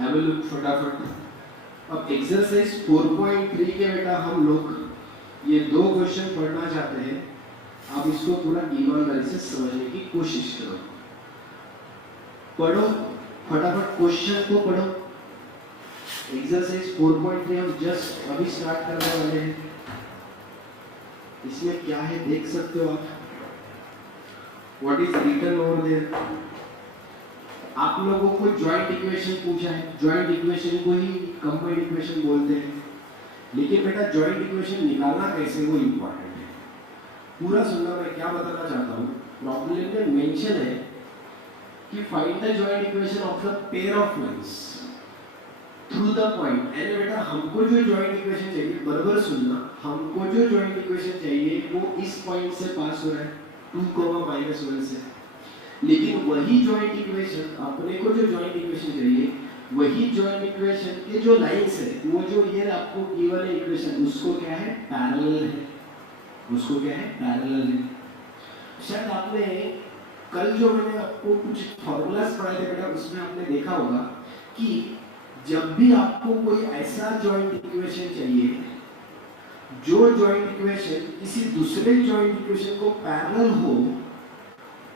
Have a look फटाफट। अब exercise 4.3 के बेटा हम लोग ये दो क्वेश्चन पढ़ना चाहते हैं। आप इसको पूरा ईमानदारी से समझने की कोशिश करो। पढ़ो फटाफट, क्वेश्चन को पढ़ो। एक्सरसाइज 4.3 हम जस्ट अभी स्टार्ट करने वाले हैं। इसमें क्या है देख सकते हो आप। What is written over there. आप लोगों को जॉइंट इक्वेशन पूछा है। जॉइंट इक्वेशन को ही कंबाइंड इक्वेशन बोलते हैं, लेकिन बेटा जॉइंट इक्वेशन निकालना कैसे वो इंपॉर्टेंट है। पूरा सुनना, मैं क्या बताना चाहता हूँ। प्रॉब्लम में मेंशन है कि find the joint equation of the pair of lines through the point. अरे बेटा हमको जो जॉइंट इक्वेशन चाहिए, बराबर सुनना, हमको जो जॉइंट इक्वेशन चाहिए वो इस पॉइंट से पास हो रहा है 2, -1 से। लेकिन वही जॉइंट इक्वेशन, अपने को जो जॉइंट इक्वेशन चाहिए वही जॉइंट इक्वेशन के जो लाइंस है, वो जो ये आपको गिवन है इक्वेशन, उसको क्या है, पैरेलल है। उसको क्या है, पैरेलल है। शायद आपने कल जो मैंने आपको कुछ फॉर्मूलाज पढ़ाए थे बेटा, उसमें आपने देखा होगा कि जब भी आपको कोई ऐसा जॉइंट इक्वेशन चाहिए जो जॉइंट इक्वेशन किसी दूसरे जॉइंट इक्वेशन को पैरेलल हो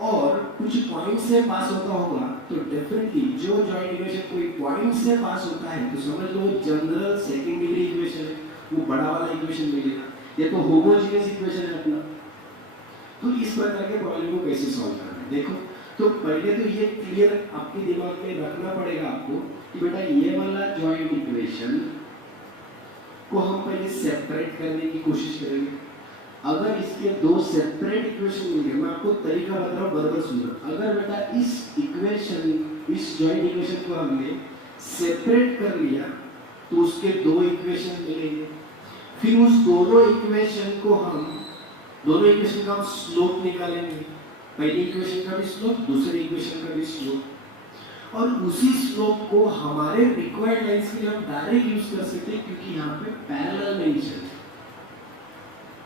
और कुछ पॉइंट से पास होता होगा, तो डेफिनेटली जो जॉइंट इक्वेशन कोई पॉइंट से पास होता है तो समझ लो जनरल सेकंड डिग्री इक्वेशन है, वो बड़ा वाला इक्वेशन मिलेगा। ये तो होमोजेनियस इक्वेशन है अपना। तो इस प्रकार के प्रॉब्लम को कैसे सॉल्व करना है देखो। तो पहले तो ये क्लियर आपके दिमाग में रखना पड़ेगा आपको कि बेटा ये वाला जॉइंट इक्वेशन को हम पहले सेपरेट करने की कोशिश करेंगे। अगर इसके दो सेपरेट इक्वेशन मिल गए, मैं आपको तरीका बता रहा हूँ, बराबर सुनो। अगर बेटा इस इक्वेशन, इस जॉइंट इक्वेशन को हमने सेपरेट कर लिया तो उसके दो इक्वेशन मिलेंगे। फिर उस दोनों इक्वेशन को हम, दोनों इक्वेशन का हम स्लोप निकालेंगे। पहली इक्वेशन का भी स्लोप, दूसरी इक्वेशन का भी स्लोप। और उसी स्लोप को हमारे रिक्वायर्ड लाइंस के लिए हम डायरेक्ट यूज कर सकते हैं, क्योंकि यहाँ पे पैरेलल मेंशन है।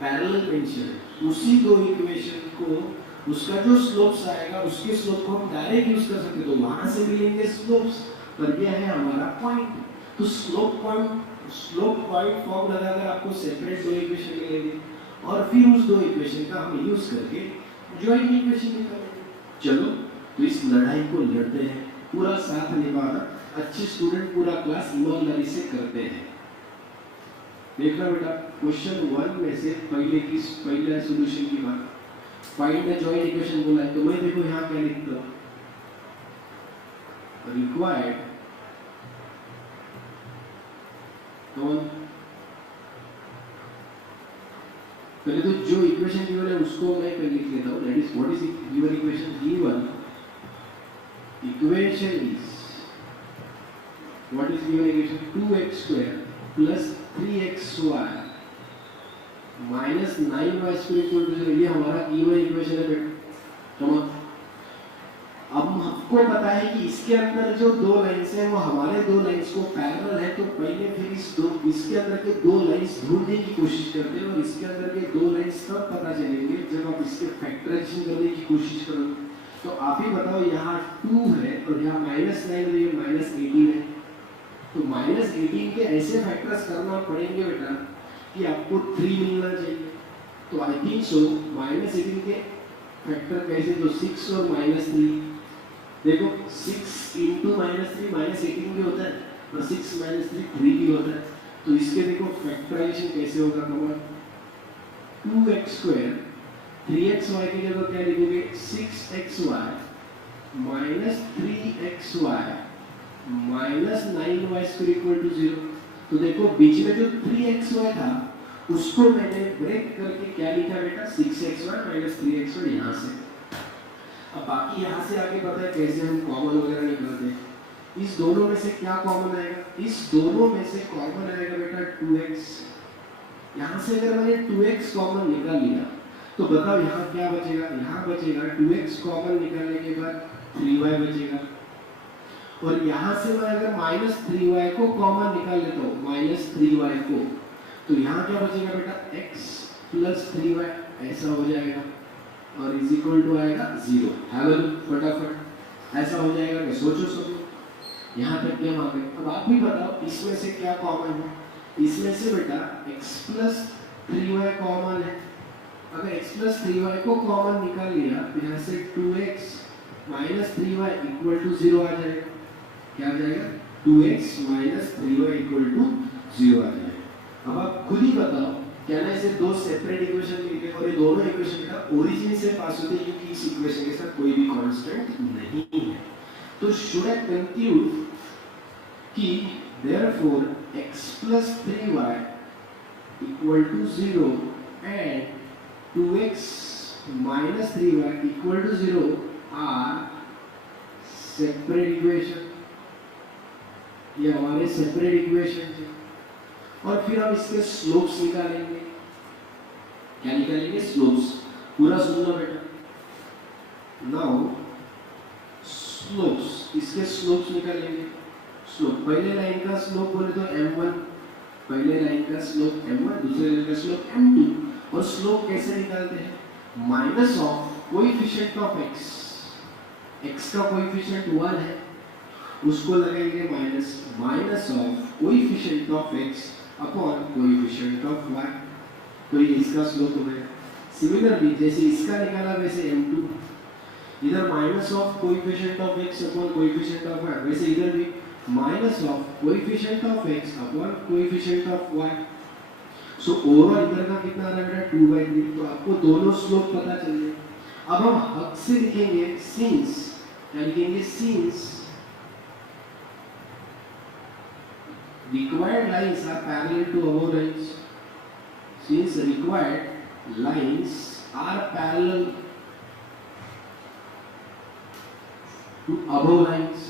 पैरेलल मेंशन है। उसी दो इक्वेशन को, उसका जो स्लोप्स आएगा उसके स्लोप को हम डायरेक्ट यूज कर सकते हैं। तो वहां से मिलेंगे स्लोप्स, पर यह है हमारा पॉइंट। तो स्लोप पॉइंट फॉर्म लगाकर आपको सेपरेट दो इक्वेशन मिलेंगे और फिर उस दो इक्वेशन का हम यूज करके जॉइंट इक्वेशन निकालेंगे। चलो तो इस लड़ाई को लड़ते हैं, पूरा साथ निभाना। अच्छे स्टूडेंट पूरा क्लास ईमानदारी से करते हैं। देखना बेटा, क्वेश्चन 1 में से पहले सॉल्यूशन की बात, फाइंड द जॉइंट इक्वेशन बोला है। तो मैं देखो यहाँ क्या लिखता हूँ, रिक्वायर्ड कौन, पहले तो जो इक्वेशन गिवन है उसको मैं पहले लिख लेता हूँ। That is what is given equation. Given equation is, what is given equation, 2x² plus 3xy minus 9y², ये हमारा गिवन इक्वेशन है बेटा। अब हमको पता है कि इसके अंदर जो दो लाइंस हैं वो हमारे दो लाइंस को पैरेलल है, तो पहले फिर इसके अंदर के दो लाइंस ढूंढने की कोशिश करते हैं। और इसके अंदर के दो लाइंस तब पता चलेंगे जब आप इसके फैक्टराइजेशन करने की कोशिश करोगे। तो आप ही बताओ, यहाँ 2 है और यहाँ -9 और ये -18 है, तो -18 के ऐसे फैक्टर्स करना पड़ेंगे बेटा कि आपको 3 मिलना चाहिए। तो आई थिंक सो -18 के फैक्टर कैसे, तो 6 और -3। देखो 6 इंटू -3 -18 भी होता है और 6 - 3 3 भी होता है। तो इसके देखो फैक्टराइजेशन कैसे होगा, कमर 2x² 3xy की जगह क्या लिखोगे, 6xy minus 3xy minus 9y² 0। तो देखो बीच में जो 3xy था उसको मैंने ब्रेक करके क्या लिखा बेटा, 6xy माइनस 3xy यहाँ से। अब बाकी यहाँ से आगे पता है कैसे हम कॉमन वगैरह निकालते हैं। इस दोनों में से क्या कॉमन आएगा, इस दोनों में से कॉमन आएगा बेटा 2x। यहाँ से अगर मैंने 2x कॉमन निकाल लिया तो बताओ यहाँ क्या बचेगा, यहाँ बचेगा 2x कॉमन निकालने के बाद 3y बचेगा। और यहाँ से मैं अगर -3y को कॉमन निकाल लेता हूँ, -3y को, तो यहाँ क्या बचेगा बेटा, x प्लस 3y ऐसा हो जाएगा और इज इक्वल टू आएगा 0। हैव अ लुक फटाफट, ऐसा हो जाएगा कि सोचो। यहाँ तक के हम आ गए। अब आप भी बताओ इसमें से क्या कॉमन है। इसमें से बेटा x प्लस 3y कॉमन है। अगर x प्लस 3y को कॉमन निकाल लिया तो यहाँ से 2x minus 3y equal to 0 आ जाएगा। क्या आ जाएगा? 2x minus 3y equal to 0 आ जाएगा। अब आप खुद ही बताओ क्या ना इसे दो सेपरेट इक्वेशन लिखे और ये दोनों इक्वेशन का ओरिजिन से पास होते हैं क्योंकि इस इक्वेशन के साथ कोई भी कांस्टेंट नहीं है। तो शुड आई कंक्लूड कि therefore x plus 3y equal to 0 and 2x minus 3y equal to 0 are separate equation। ये हमारे separate equation है। और फिर हम इसके स्लोप्स निकालेंगे। क्या निकालेंगे? स्लोप्स। पूरा सुन लो बेटा। नाउ स्लोप्स, इसके स्लोप्स निकालेंगे। स्लोप, पहले लाइन का स्लोप बोले तो m1, पहले लाइन का स्लोप m1, दूसरे लाइन का स्लोप m2। और स्लोप कैसे निकालते हैं? Minus of coefficient of x, x का कोएफिशिएंट 1 है, उसको लगाएंगे minus of coefficient of x upon coefficient of y। तो ये इसका स्लोप हो गया। सिमिलरली जैसे इसका निकाला वैसे m2, इधर minus of coefficient of x upon coefficient of y, वैसे इधर भी minus of coefficient of x upon coefficient of y। So overall इधर का कितना आ रहा है बेटा? 2/3। तो आपको दोनों स्लोप पता चल गए। अब हम हद से लिखेंगे सिंस, क्या लिखेंगे? Since required lines are parallel to above lines, since required lines are parallel to above lines,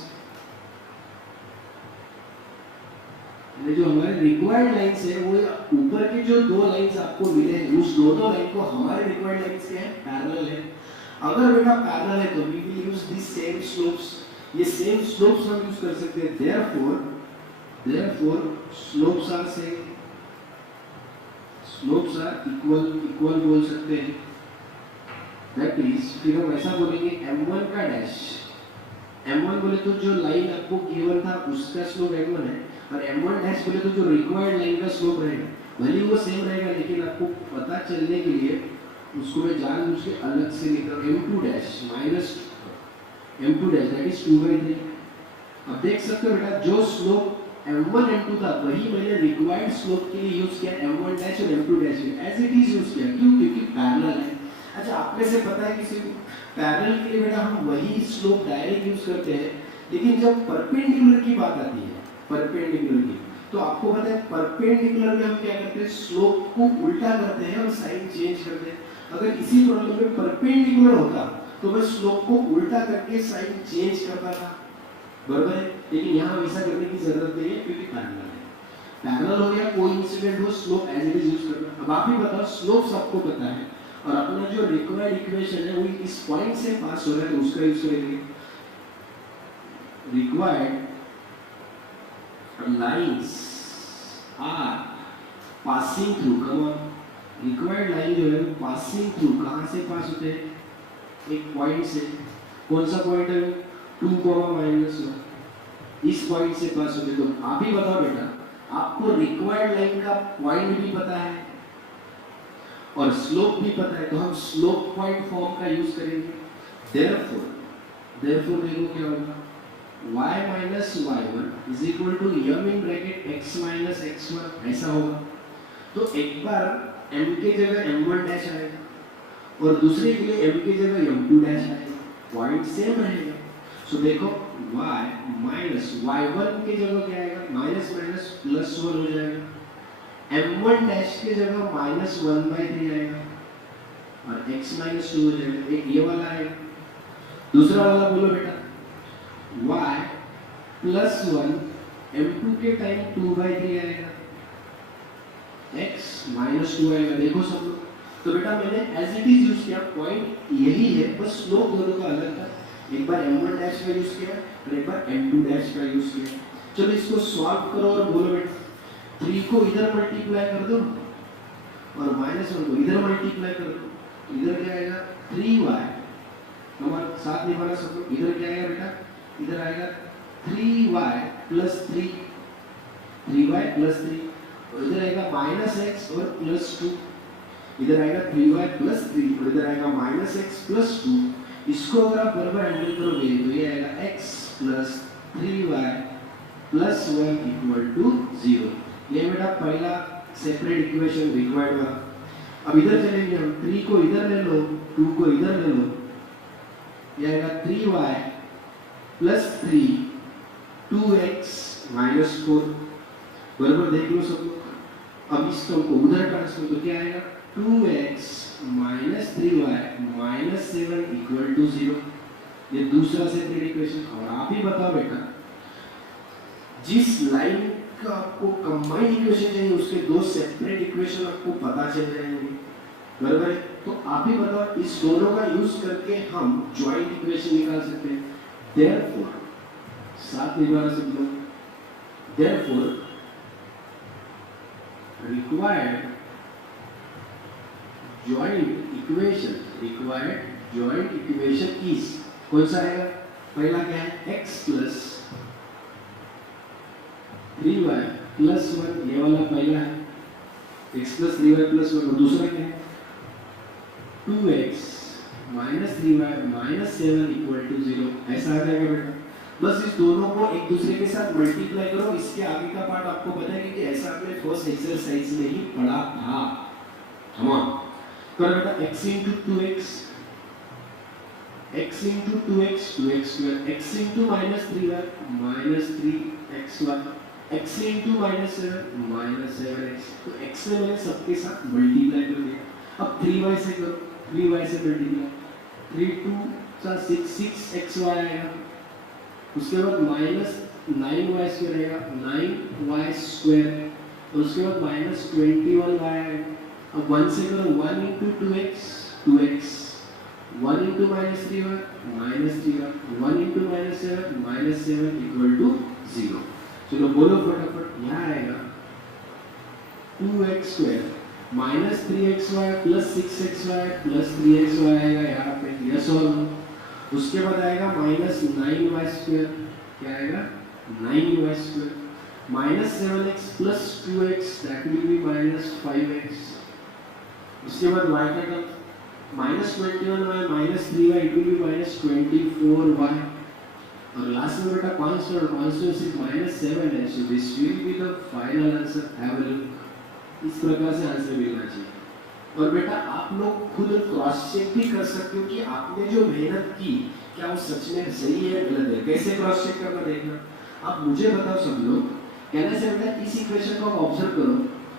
जो हमारे रिक्वायर्ड लाइंस है वो ऊपर के जो दो लाइंस आपको मिले हैं उस दोनों लाइन को हमारे रिक्वायर्ड लाइंस क्या है? पैरेलल है। अगर बेटा पैरेलल है तो we will use this same slopes. ये सेम स्लोप्स हम यूज कर सकते हैं। therefore slopes are same, slopes are equal बोल सकते हैं। that is फिर हम ऐसा बोलेंगे m1 का डैश, m1 बोले तो जो लाइन आपको गिवन था उसका स्लोप m1 है, और m1 डैश बोले तो जो रिक्वायर्ड लाइन का स्लोप रहेगा, भले वो सेम रहेगा लेकिन आपको पता चलने के लिए उसको मैं जानबूझ के अलग से लिख रहा हूँ m2 dash minus m2 dash, that is 2/3। अब देख सकते हो बेटा जो स्लोप m1 m2 था वही मैंने रिक्वायर्ड स्लोप के लिए यूज किया m1 डैश और m2 dash as it is use किया। क्यों? क्योंकि पैरेलल है। अच्छा, आप में से पता है किसी को पैरेलल के लिए बेटा हम वही स्लोप डायरेक्ट यूज करते हैं, लेकिन जब परपेंडिकुलर की बात आती है, परपेंडिकुलर की, तो आपको पता है परपेंडिकुलर में हम क्या करते हैं? स्लोप को उल्टा करते हैं और साइन चेंज करते हैं। अगर इसी प्रॉब्लम में परपेंडिकुलर होता तो मैं स्लोप को उल्टा करके साइन चेंज करता था, बराबर है। लेकिन यहाँ वैसा करने की जरूरत नहीं है क्योंकि पैरेलल है। पैरेलल हो या कोइंसिडेंट हो, slope as it is use करना। अब आप ही बताओ, स्लोप्स आपको पता है और अपना जो रिक्वायर्ड इक्वेशन है वो इस पॉइंट से पास हो रहा है तो उसका यूज करेंगे। Required lines are passing through, come on, required line जो है पासिंग थ्रू, कहाँ से पास होते हैं? एक पॉइंट से। कौन सा पॉइंट है? 2,-1 इस पॉइंट से पास होते। तो आप ही बताओ बेटा, आपको रिक्वायर्ड लाइन का पॉइंट भी पता है और स्लोप भी पता है, तो हम स्लोप पॉइंट फॉर्म का यूज करेंगे। therefore देखो क्या होगा? y minus y1 is equal to m in bracket x minus x1, ऐसा होगा। तो एक बार m के जगह m1 डैश आएगा और दूसरे के लिए m की जगह m2 डैश आएगा, पॉइंट सेम रहेगा। सो देखो y माइनस y1 की जगह क्या आएगा? माइनस माइनस प्लस 1 हो जाएगा। m1 डैश की जगह माइनस 1/3 आएगा और x माइनस 2 हो जाएगा। एक ये वाला आएगा, दूसरा वाला बोलो बेटा y प्लस 1 m2 के टाइम 2/3 आएगा, x माइनस 2 आएगा। देखो सब लोग, तो बेटा मैंने एज इट इज यूज किया, पॉइंट यही है, बस स्लोप दोनों का अलग था। एक बार m1 डैश का यूज किया और एक बार m2 डैश का यूज किया। चलो इसको सॉल्व करो और बोलो बेटा 3 को इधर मल्टीप्लाई कर दो और -1 को इधर मल्टीप्लाई कर दो, इधर क्या आएगा? 3y, हमारे साथ निभाना सब लोग। इधर क्या आएगा बेटा? इधर आएगा 3y प्लस 3, 3y प्लस 3, और इधर आएगा माइनस एक्स और प्लस 2, इधर आएगा 3y प्लस 3 और इधर आएगा माइनस एक्स प्लस 2। इसको अगर आप बराबर हैंडल करोगे तो ये आएगा x plus 3y plus 1 equal to 0। ये बेटा पहला सेपरेट इक्वेशन रिक्वायर्ड वाला। अब इधर चलेंगे हम, 3 को इधर ले लो, 2 को इधर ले लो, ये आएगा 3y प्लस 3 2x माइनस 4, बराबर देख लो सब लोग। अब इस टर्म को उधर ट्रांसफर तो क्या आएगा 2x minus 3y minus 7 equal to 0। ये दूसरा सेपरेट इक्वेशन। और आप ही बताओ बेटा, जिस लाइन का आपको कंबाइंड इक्वेशन चाहिए उसके दो सेपरेट इक्वेशन आपको पता चल जाएंगे, बराबर है? तो आप ही बताओ, इस दोनों का यूज करके हम जॉइंट इक्वेशन निकाल सकते हैं। देयरफॉर, साथ में बार सब लोग, therefore required joint equation is, कौन सा आएगा? पहला क्या है? x प्लस 3y प्लस 1, ये वाला पहला है, x प्लस 3y प्लस 1। और दूसरा क्या है? 2x minus 3y minus 7 equal to 0। ऐसा आ जाएगा बेटा। बस इस दोनों को एक दूसरे के साथ मल्टीप्लाई करो। इसके आगे का पार्ट आपको पता है कि ऐसा आपने फर्स्ट एक्सरसाइज में ही पढ़ा था। तमाम करो बेटा, x into 2x, x into 2x 2x square, x into minus 3y minus 3xy, x into minus 7 minus 7x। तो x में मैंने सबके साथ मल्टीप्लाई कर दिया। अब 3y से करो, 3y से मल्टीप्लाई, 3 2 6 6xy आएगा। उसके बाद माइनस 9y स्क्वायर आएगा, 9y स्क्वायर, और उसके बाद माइनस 21y आएगा। अब 1 से करो, 1 into 2x 2x, 1 into minus 3y minus 3y, 1 into minus 7 equal to 0। चलो बोलो फटाफट, यहाँ आएगा 2x square minus 3xy plus 6xy plus 3xy आएगा यहाँ पे, यह सॉल्व। उसके बाद आएगा माइनस 9y स्क्वायर, क्या आएगा 9y square, minus 7x plus 2x that will be minus 5x। उसके बाद y का term minus 21y minus 3y it will be minus 24y। और लास्ट में बेटा कांस्टेंट सिर्फ माइनस 7 है, so this will be the final answer. Have a look, इस प्रकार से आंसर मिलना चाहिए। और बेटा आप लोग खुद क्रॉस चेक भी कर सकते हो कि आपने जो मेहनत की क्या वो सच में सही है गलत है। कैसे क्रॉस चेक करना देखना, आप मुझे बताओ सब लोग। कहने से बेटा इस इक्वेशन को आप ऑब्जर्व करो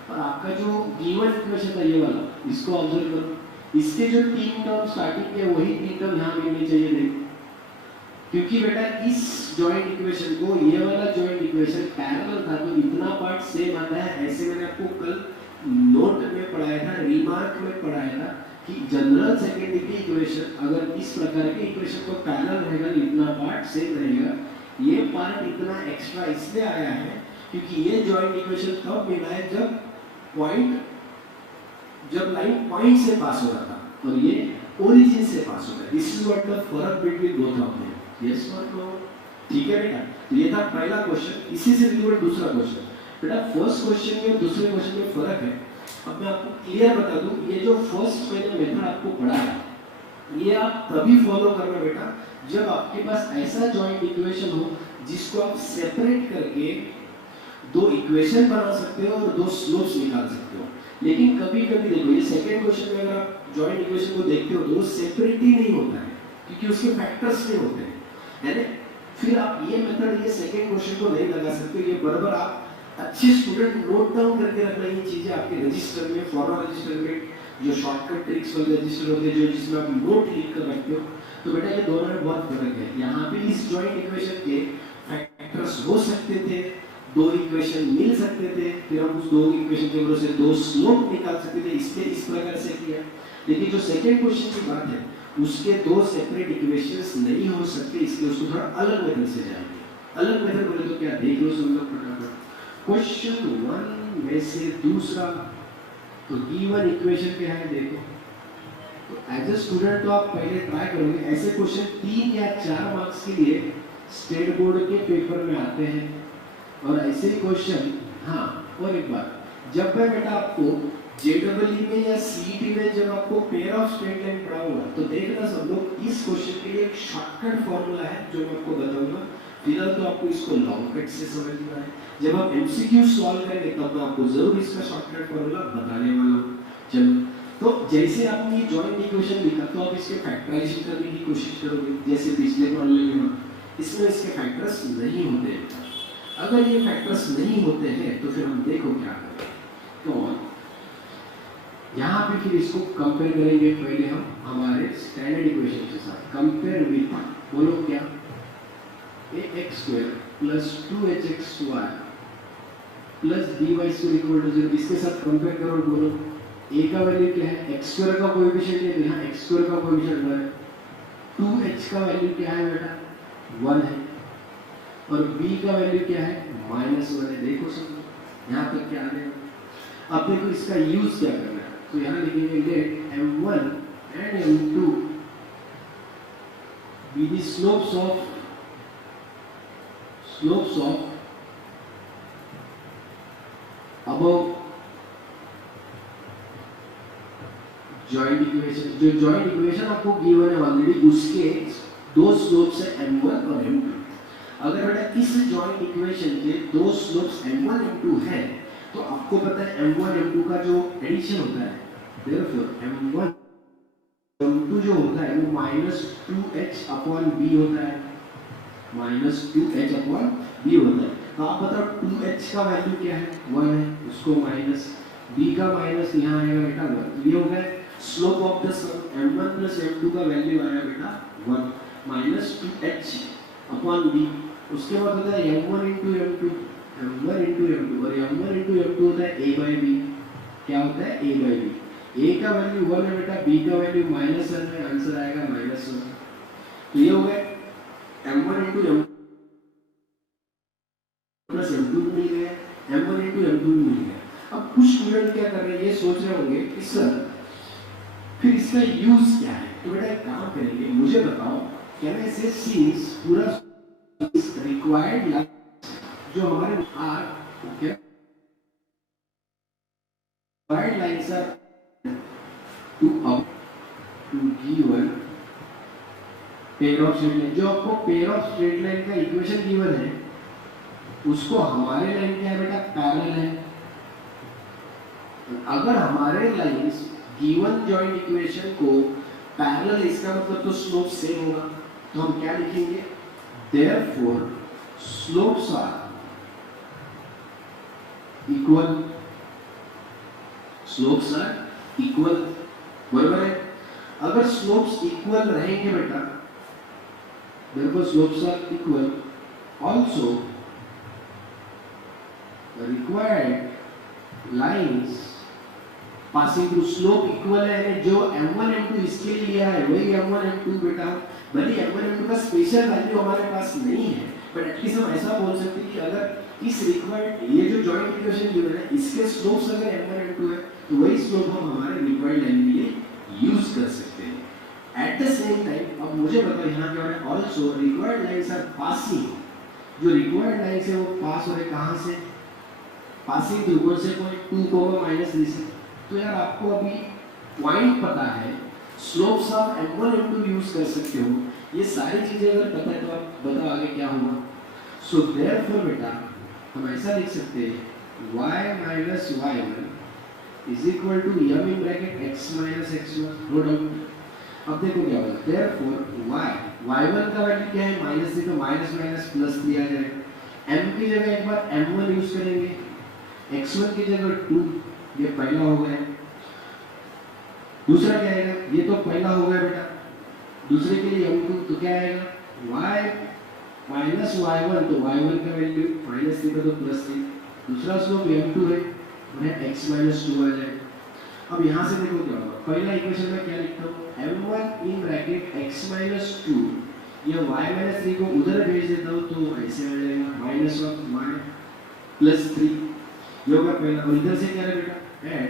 और आपका जो गिवन इक्वेशन था ये वाला, इसको ऑब्जर्व करो। इसके जो 3 टर्म स्टार्टिंग के वही 3 टर्म यहाँ मिलने चाहिए। देखो, क्योंकि बेटा इस जॉइंट इक्वेशन को ये वाला जॉइंट इक्वेशन पैरेलल था तो इतना पार्ट सेम आता है। ऐसे मैंने आपको कल नोट में पढ़ाया था, रिमार्क में पढ़ाया था कि जनरल सेकेंड डिग्री इक्वेशन अगर इस प्रकार के इक्वेशन को पैरेलल रहेगा तो इतना पार्ट सेम रहेगा। ये पार्ट इतना एक्स्ट्रा इसलिए आया है क्योंकि ये जॉइंट इक्वेशन तब मिला है जब लाइन पॉइंट से पास हो रहा था और ये ओरिजिन से पास हो रहा है। दिस इज व्हाट द फर्क between both of them. Yes और नो? ठीक है बेटा, तो ये था पहला क्वेश्चन। इसी से रिलेटेड दूसरा क्वेश्चन। बेटा फर्स्ट क्वेश्चन में और दूसरे क्वेश्चन में फर्क है। अब मैं आपको क्लियर बता दूं, ये जो फर्स्ट मैंने मेथड आपको पढ़ाया ये आप तभी फॉलो करना बेटा जब आपके पास ऐसा जॉइंट इक्वेशन हो जिसको आप सेपरेट करके दो इक्वेशन बना सकते हो और दो स्लोप्स निकाल सकते हो। लेकिन कभी कभी देखो, ये सेकंड क्वेश्चन में अगर आप जॉइंट इक्वेशन को देखते हो तो वो सेपरेट ही नहीं होता है क्योंकि उसके फैक्टर्स नहीं होते हैं, है ना? फिर आप ये मेथड ये सेकंड क्वेश्चन को नहीं लगा सकते। ये बराबर आप अच्छे स्टूडेंट नोट डाउन करके रखना, ये चीजें आपके रजिस्टर में, फॉरवर्ड रजिस्टर में जो शॉर्टकट ट्रिक्स वाले रजिस्टर होते हैं जो जिसमें आप नोट लिख कर रखते हो। तो बेटा ये दोनों में बहुत फर्क है। यहाँ पे इस जॉइंट इक्वेशन के फैक्टर्स हो सकते थे, दो इक्वेशन मिल सकते थे, फिर हम उस दो इक्वेशन के वजह से दो स्लोप निकाल सकते थे, इसलिए इस प्रकार से किया। लेकिन जो सेकंड क्वेश्चन की बात है उसके दो सेपरेट इक्वेशंस नहीं हो सकते, इसलिए उसको थोड़ा अलग मेथड से जाएंगे। अलग मेथड बोले तो क्या, देख लो सब लोग फटाफट। क्वेश्चन 1 में से दूसरा, तो गिवन इक्वेशन क्या है देखो। तो एज ए स्टूडेंट तो आप पहले ट्राई करोगे ऐसे क्वेश्चन 3 या 4 मार्क्स के लिए स्टेट बोर्ड के पेपर में आते हैं और ऐसे ही क्वेश्चन। हाँ, और एक बात, जब मैं बेटा आपको जेडब्ल्यू में या सीईटी में जब आपको पेयर ऑफ स्ट्रेट लाइन पढ़ाऊंगा तो देखना सब लोग, इस क्वेश्चन के लिए एक शॉर्टकट फॉर्मूला है जो मैं आपको बताऊंगा। फिलहाल तो आपको इसको लॉन्ग कट से समझना है, जब आप एमसीक्यू सॉल्व करेंगे तब मैं आपको जरूर इसका शॉर्टकट फॉर्मूला बताने वाला हूँ। चलो, तो जैसे आपने ये जॉइंट इक्वेशन लिखा तो आप इसके फैक्टराइजेशन करने की कोशिश करोगे, जैसे पिछले प्रॉब्लम में इसमें इसके फैक्टर्स नहीं होते। अगर ये फैक्टर्स नहीं होते हैं तो फिर हम देखो क्या करें। तो यहाँ पे फिर इसको कंपेयर करेंगे पहले हम हमारे स्टैंडर्ड इक्वेशन के साथ। कंपेयर विथ, बोलो क्या, ax² plus 2hxy plus dy² equal to 0। इसके साथ कंपेयर करो, बोलो a का वैल्यू क्या है, x² का कोएफिशिएंट है तो यहाँ x² का कोएफिशिएंट 1 है, 2h का वैल्यू क्या है बेटा 1 है, और b का वैल्यू क्या है -1 है। देखो सब यहाँ तक क्या आ रहे हैं। अब देखो इसका यूज क्या करना है, तो यहाँ लिखेंगे late m1 and m2 be the slopes of above joint equation। जो joint equation आपको गिवन है ऑलरेडी, उसके दो स्लोप्स है m1 और m2। अगर बेटा इस joint equation के दो स्लोप्स m1 m2 है तो आपको पता है m1 m2 का जो एडिशन होता है, therefore m1 m2 जो होता है वो -2h/b होता है, -2h/b होता है। तो आप बताओ 2h का वैल्यू क्या है 1 है, उसको माइनस, b का माइनस यहाँ आएगा बेटा 1। तो ये हो गया slope of the sum, m1 plus m2 का वैल्यू आया बेटा 1 -2h/b। उसके बाद होता है m1 into m2 और m1 into m2 होता है a/b। क्या होता है a/b। a का वैल्यू 1 है बेटा, b का वैल्यू -1 है, आंसर आएगा -1। तो ये हो गया m1 into m plus m2 मिल गया, m1 into m2 मिल गया। अब कुछ स्टूडेंट क्या कर रहे हैं, ये सोच रहे होंगे कि सर फिर इसका यूज क्या है। तो बेटा एक काम करेंगे, मुझे बताओ, कैन आई से सिंस पूरा रिक्वायर्ड जो हमारे आर क्या required lines are to given pair of straight line. जो आपको पेयर ऑफ स्ट्रेट लाइन का इक्वेशन गिवन है उसको हमारे लाइन क्या है बेटा पैरेलल है। अगर हमारे लाइंस गिवन जॉइंट इक्वेशन को पैरेलल, इसका मतलब तो स्लोप सेम होगा। तो हम क्या लिखेंगे, therefore slopes are equal, slopes are equal, बराबर है। अगर स्लोप्स इक्वल रहेंगे बेटा, therefore slopes are equal, also the required lines passing through slope equal है। जो m1 m2 इसके लिए लिया है वही m1 m2 बेटा, भले m1 m2 का स्पेशल वैल्यू हमारे पास नहीं है, बट एटलीस्ट हम ऐसा बोल सकते हैं कि अगर इस रिक्वायर्ड ये जो जॉइंट इक्वेशन गिवन है इसके स्लोप्स अगर m1 m2 है तो वही स्लोप हम हमारे रिक्वायर्ड लाइन के लिए यूज कर सकते हैं। एट द सेम टाइम अब मुझे बताओ यहाँ क्या है, also required lines are passing, जो रिक्वायर्ड लाइंस है वो पास हो रहे कहाँ से, पासिंग थ्रू कौन से पॉइंट 2, -3 से। तो यार आपको अभी पॉइंट पता है, slopes of m1 m2 use कर सकते हो, ये सारी चीजें अगर पता है तो आप बताओ आगे क्या होगा। सो देयरफॉर बेटा हम ऐसा लिख सकते हैं y minus y1 is equal to m in bracket x minus x1, no doubt. अब देखो क्या होगा, देयरफॉर y1 का वैल्यू क्या है -3, तो -+3 आ जाएगा। m की जगह एक बार m1 यूज करेंगे, x1 की जगह 2, ये पहला हो गया। दूसरा क्या आएगा, ये तो पहला हो गया बेटा, दूसरे के लिए m2 तो क्या आएगा y minus y1, तो y1 का वैल्यू -3 का तो +3, दूसरा स्लोप m2 है, वह x -2 आ जाएगा। अब यहाँ से देखो क्या होगा, पहला इक्वेशन में क्या लिखता हूँ m1 in bracket x -2, ये y -3 को उधर भेज देता हूँ तो ऐसे आ जाएगा -y+3, ये होगा पहला। और इधर से क्या है बेटा, एड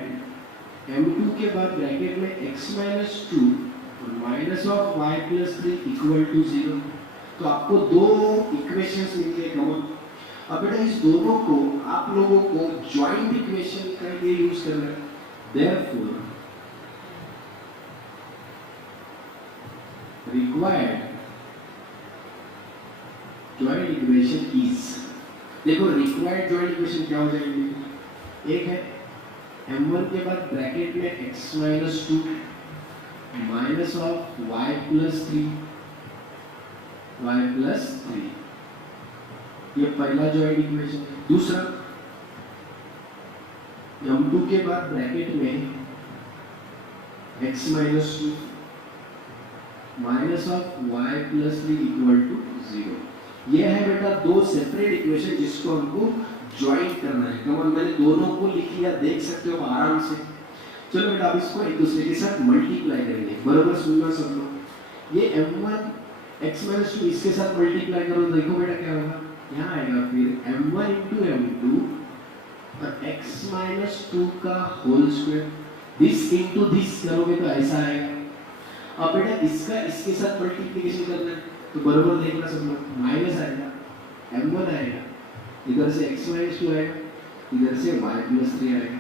m2 के बाद ब्रैकेट में x -2 और -y+3 = 0। तो आपको दो इक्वेशंस मिलते हैं कॉमन। अब बेटा इस दोनों को आप लोगों को जॉइंट इक्वेशन के लिए यूज करना है। Therefore required joint equation is, देखो रिक्वायर्ड जॉइंट इक्वेशन क्या हो जाएगी, एक है m1 के बाद ब्रैकेट में x minus 2 minus of y plus 3 ये पहला जॉइंट इक्वेशन है। दूसरा m2 के बाद ब्रैकेट में x minus 2 minus of y plus 3 equal to 0। ये है बेटा दो सेपरेट इक्वेशन जिसको हमको ज्वाइंट करना है। कमन मैंने दोनों को लिख लिया, देख सकते हो आराम से। चलो बेटा अब इसको एक दूसरे के साथ मल्टीप्लाई करेंगे, बराबर सुनना सब लोग। ये m1 x माइनस 2 इसके साथ मल्टीप्लाई करो, देखो बेटा क्या होगा, यहाँ आएगा फिर m1 इंटू m2 और x माइनस 2 का whole square, this into this करोगे तो ऐसा आएगा। अब बेटा इसका इसके साथ मल्टीप्लिकेशन करना है तो बराबर देखना सब लोग, माइनस आएगा m1 आएगा, इधर से x माइनस 2 आएगा, इधर से y प्लस 3 आएगा।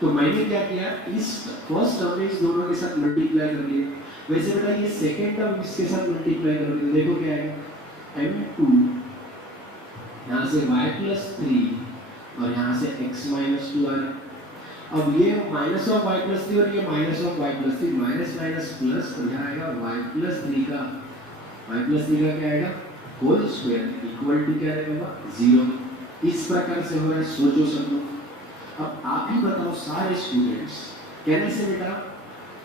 तो मैंने क्या किया, इस फर्स्ट टर्म में इस दोनों के साथ मल्टीप्लाई कर दिया। वैसे बेटा ये सेकंड टर्म इसके साथ मल्टीप्लाई करोगे तो देखो क्या आएगा, m2 यहाँ से y प्लस 3 और यहाँ से x माइनस 2 आ रहा है। अब ये माइनस ऑफ y प्लस 3 और ये minus of y plus 3, minus minus plus, तो यहाँ आएगा y प्लस 3 का क्या आएगा होल स्क्वायर इक्वल टू क्या रहेगा 0। इस प्रकार से हो रहा है, सोचो सब लोग। अब आप ही बताओ सारे स्टूडेंट्स, कहने से बेटा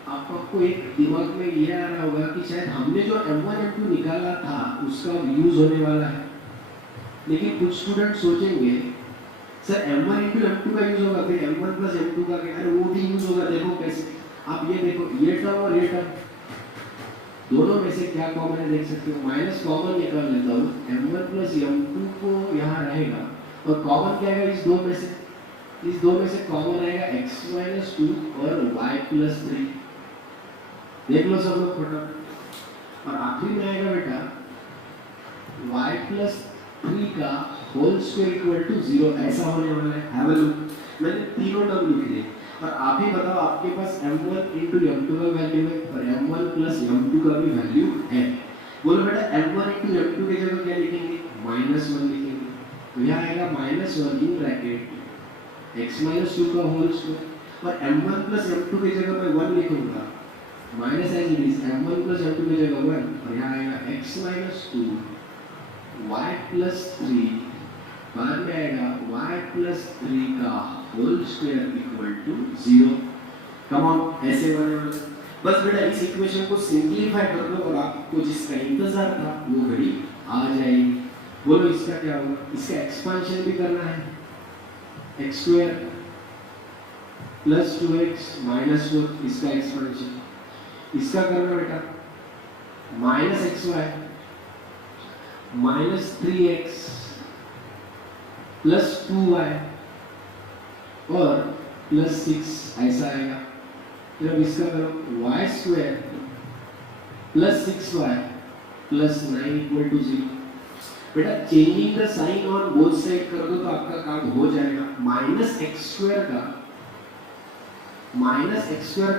आपको एक दिमाग में ये आ रहा होगा कि शायद हमने जो m1 m2 निकाला था उसका यूज होने वाला है, लेकिन कुछ स्टूडेंट सोचेंगे सर m1 इंटू m2 का यूज होगा, फिर m1 प्लस m2 का क्या, अरे वो भी यूज होगा। देखो कैसे, आप ये देखो ये टर्म और ये टर्म दोनों में से क्या कॉमन है देख सकते हो, माइनस कॉमन निकाल लेता हूँ, m1 प्लस m2 को यहाँ रहेगा और कॉमन क्या आएगा इस दो में से, इस दो में से कॉमन आएगा x माइनस 2 और y प्लस 3। देख लो सब लोग फटाफट। और आखिरी में आएगा बेटा y प्लस 3 का होल स्क्वायर इक्वल टू 0, ऐसा होने वाला है। हैव अ लुक, मैंने तीनों टर्म लिख दिए और आप ही बताओ आपके पास m1 इंटू m2 का वैल्यू है और m1 प्लस m2 का भी वैल्यू है। बोलो बेटा m1 इंटू m2 की जगह क्या लिखेंगे, माइनस 1 लिखेंगे, तो यहाँ आएगा minus 1 in bracket x minus 2 का होल स्क्वायर और m1 प्लस m2 की जगह मैं 1 लिखूंगा, minus as it is m1 plus m2 की जगह 1 और यहाँ आएगा x माइनस 2 y प्लस 3, बाद में आएगा y प्लस 3 का whole square equal to 0। Come on, ऐसे बने वाले। बस बेटा इस इक्वेशन को सिंपलीफाई कर दो और आपको जिसका इंतजार था वो घड़ी आ जाएगी। बोलो इसका क्या होगा, इसका एक्सपांशन भी करना है, x square plus 2x minus 4, इसका एक्सपांशन। इसका करना बेटा minus xy minus 3x plus 2y और प्लस 6, ऐसा आएगा। फिर अब इसका करो y square plus 6y plus 9 equal to 0। बेटा changing the sign on both side कर दो तो आपका काम हो जाएगा। माइनस x स्क्वायर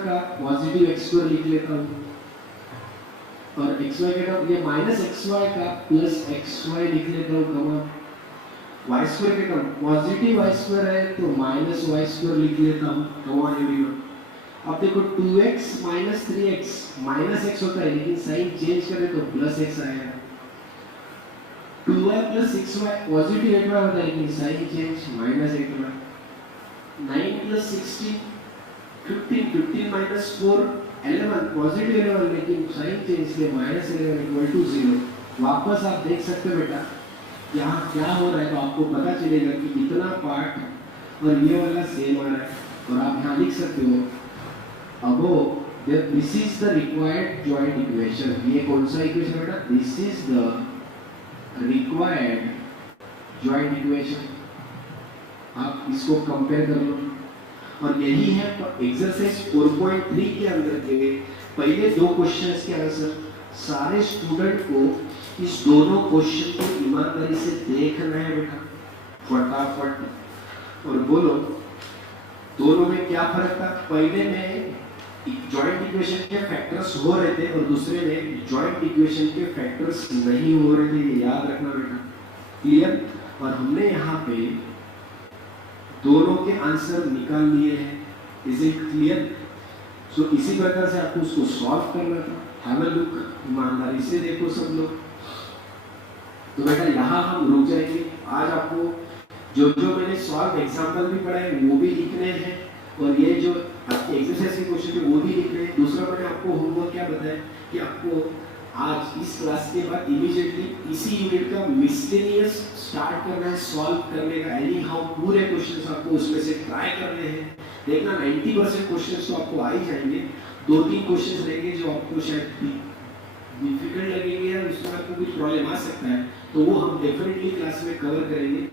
का पॉजिटिव x स्क्वायर लिख लेता हूँ और xy का ये माइनस xy का प्लस xy लिख लेता हूँ। कम y स्क्वायर के टर्म पॉजिटिव y स्क्वायर है तो माइनस y स्क्वायर लिख लेता हूँ। कम ऑन एवरीवन, अब देखो 2x minus 3x, minus x होता है लेकिन साइन चेंज करें तो प्लस x आएगा। 2y plus 6y positive 8y होता है लेकिन sign change minus 8y। 9 plus 16 15 minus 4 11 positive 11 लेकिन साइन चेंज के माइनस 11 इक्वल टू 0। वापस आप देख सकते हो बेटा यहाँ क्या हो रहा है, तो आपको पता चलेगा कि इतना पार्ट और ये वाला सेम आ रहा है और आप यहाँ लिख सकते हो above this is the required joint equation. ये कौन सा इक्वेशन बेटा, this is the required joint equation. आप इसको कंपेयर कर लो और यही है एक्सरसाइज 4.3 के अंदर के पहले दो क्वेश्चंस के आंसर। सारे स्टूडेंट को इस दोनों क्वेश्चन को ईमानदारी से देखना है बेटा, फटाफट और बोलो दोनों में क्या फर्क था। पहले में जॉइंट इक्वेशन के फैक्टर्स हो रहे थे और दूसरे में जॉइंट इक्वेशन के फैक्टर्स नहीं हो रहे थे, ये याद रखना बेटा। क्लियर? और हमने यहाँ पे दोनों के आंसर निकाल लिए हैं। Is it clear? सो इसी प्रकार से आपको उसको सॉल्व करना था। हैव अ लुक, ईमानदारी से देखो सब लोग। तो बेटा यहाँ हम रुक जाएंगे। आज आपको जो जो मैंने सॉल्व एग्जांपल भी पढ़ाए वो भी लिखने हैं और ये जो आपके एक्सरसाइज के क्वेश्चन थे वो भी लिखने हैं। दूसरा मैंने आपको होमवर्क क्या बताया कि आपको आज इस क्लास के बाद इमीडिएटली इसी यूनिट का मिसलेनियस स्टार्ट करना है सॉल्व करने का। एनी हाउ पूरे क्वेश्चंस आपको उसमें से ट्राई करने हैं। देखना 90% क्वेश्चंस तो आपको आ ही जाएंगे। 2-3 क्वेश्चंस रहेंगे जो आपको शायद डिफिकल्ट लगेंगे या उसमें आपको कुछ प्रॉब्लम आ सकता है, तो वो हम डेफिनेटली क्लास में कवर करेंगे।